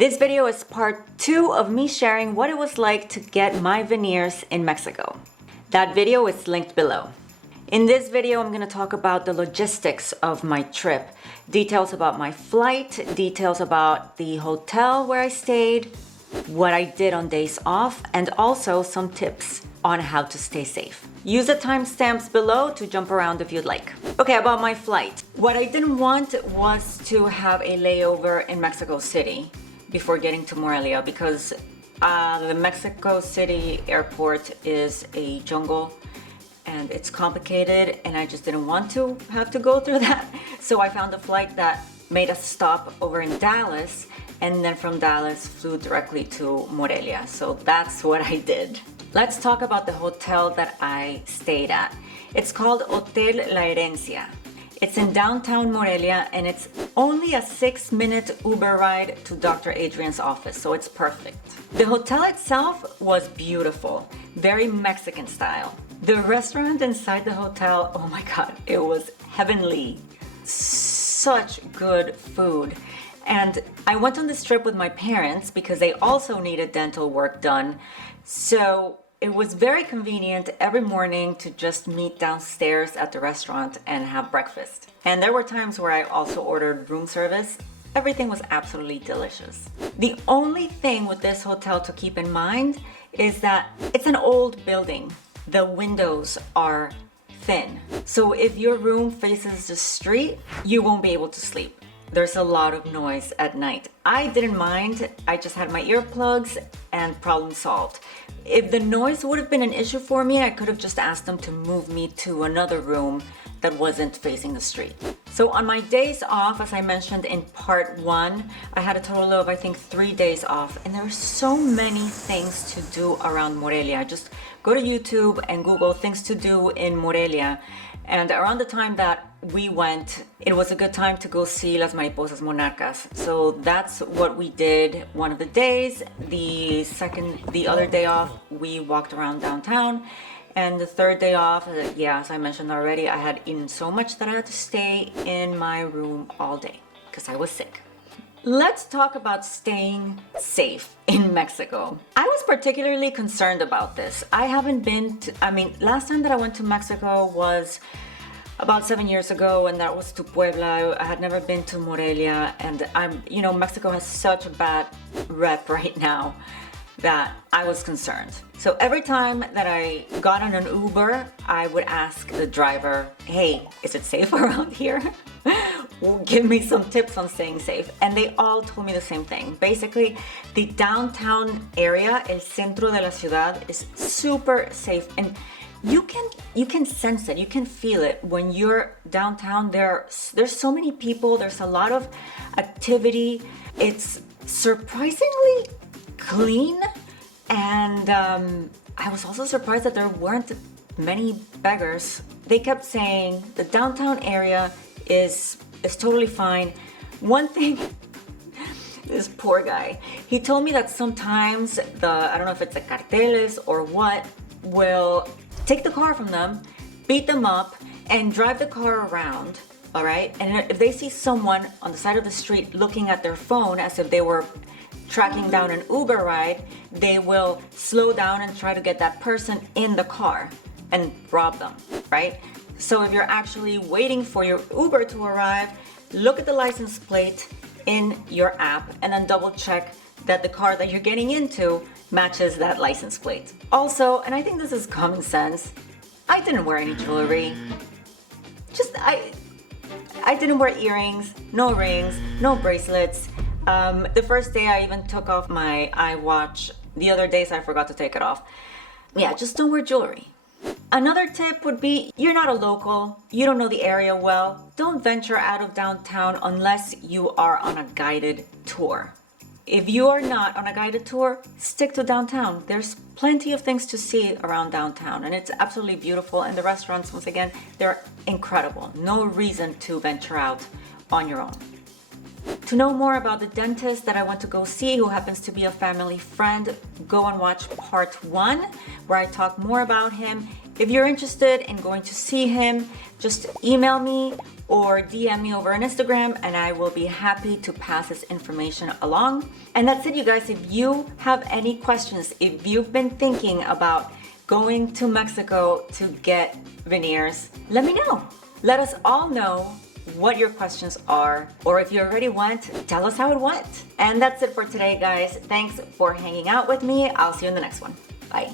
This video is part 2 of me sharing what it was like to get my veneers in Mexico. That video is linked below. In this video, I'm going to talk about the logistics of my trip, details about my flight, details about the hotel where I stayed, what I did on days off, and also some tips on how to stay safe. Use the timestamps below to jump around if you'd like. Okay, about my flight. What I didn't want was to have a layover in Mexico City before getting to Morelia because the Mexico City airport is a jungle and it's complicated and I just didn't want to have to go through that. So I found a flight that made a stop over in Dallas and then from Dallas flew directly to Morelia. So that's what I did. Let's talk about the hotel that I stayed at. It's called Hotel La Herencia. It's in downtown Morelia and it's only a 6-minute Uber ride to Dr. Adrian's office, so it's perfect. The hotel itself was beautiful, very Mexican style. The restaurant inside the hotel, oh my God, it was heavenly. Such good food. And I went on this trip with my parents because they also needed dental work done. So it was very convenient every morning to just meet downstairs at the restaurant and have breakfast. And there were times where I also ordered room service. Everything was absolutely delicious. The only thing with this hotel to keep in mind is that it's an old building. The windows are thin. So if your room faces the street, you won't be able to sleep. There's a lot of noise at night. I didn't mind. I just had my earplugs and problem solved. If the noise would have been an issue for me, I could have just asked them to move me to another room that wasn't facing the street. So on my days off, as I mentioned in part 1, I had a total of, I think, 3 days off. And there are so many things to do around Morelia. Just go to YouTube and Google things to do in Morelia. And around the time that we went, it was a good time to go see Las Mariposas Monarcas. So that's what we did one of the days. The other day off, we walked around downtown. And the third day off, as I mentioned already, I had eaten so much that I had to stay in my room all day because I was sick. Let's talk about staying safe in Mexico. I was particularly concerned about this. I haven't been to, last time that I went to Mexico was about 7 years ago, and that was to Puebla. I had never been to Morelia, and Mexico has such a bad rep right now that I was concerned. So every time that I got on an Uber, I would ask the driver, hey, is it safe around here? Give me some tips on staying safe. And they all told me the same thing. Basically, the downtown area, el centro de la ciudad, is super safe. And you can sense it, you can feel it when you're downtown. There's so many people, there's a lot of activity. It's surprisingly clean, and I was also surprised that there weren't many beggars. They kept saying the downtown area is totally fine. One thing, this poor guy, he told me that sometimes I don't know if it's the carteles or what, will take the car from them, beat them up, and drive the car around, all right? And if they see someone on the side of the street looking at their phone as if they were tracking down an Uber ride, they will slow down and try to get that person in the car and rob them, right? So if you're actually waiting for your Uber to arrive, look at the license plate in your app and then double check that the car that you're getting into matches that license plate. Also, and I think this is common sense, I didn't wear any jewelry. I didn't wear earrings, no rings, no bracelets. The first day I even took off my iWatch. The other days I forgot to take it off. Yeah, just don't wear jewelry. Another tip would be, you're not a local, you don't know the area well, don't venture out of downtown unless you are on a guided tour. If you are not on a guided tour, stick to downtown. There's plenty of things to see around downtown and it's absolutely beautiful, and the restaurants, once again, they're incredible. No reason to venture out on your own. To know more about the dentist that I went to go see, who happens to be a family friend, go and watch part 1, where I talk more about him If you're interested in going to see him, just email me or DM me over on Instagram and I will be happy to pass this information along. And that's it, you guys. If you have any questions, if you've been thinking about going to Mexico to get veneers, let me know. Let us all know what your questions are, or if you already went, tell us how it went. And that's it for today, guys. Thanks for hanging out with me. I'll see you in the next one. Bye.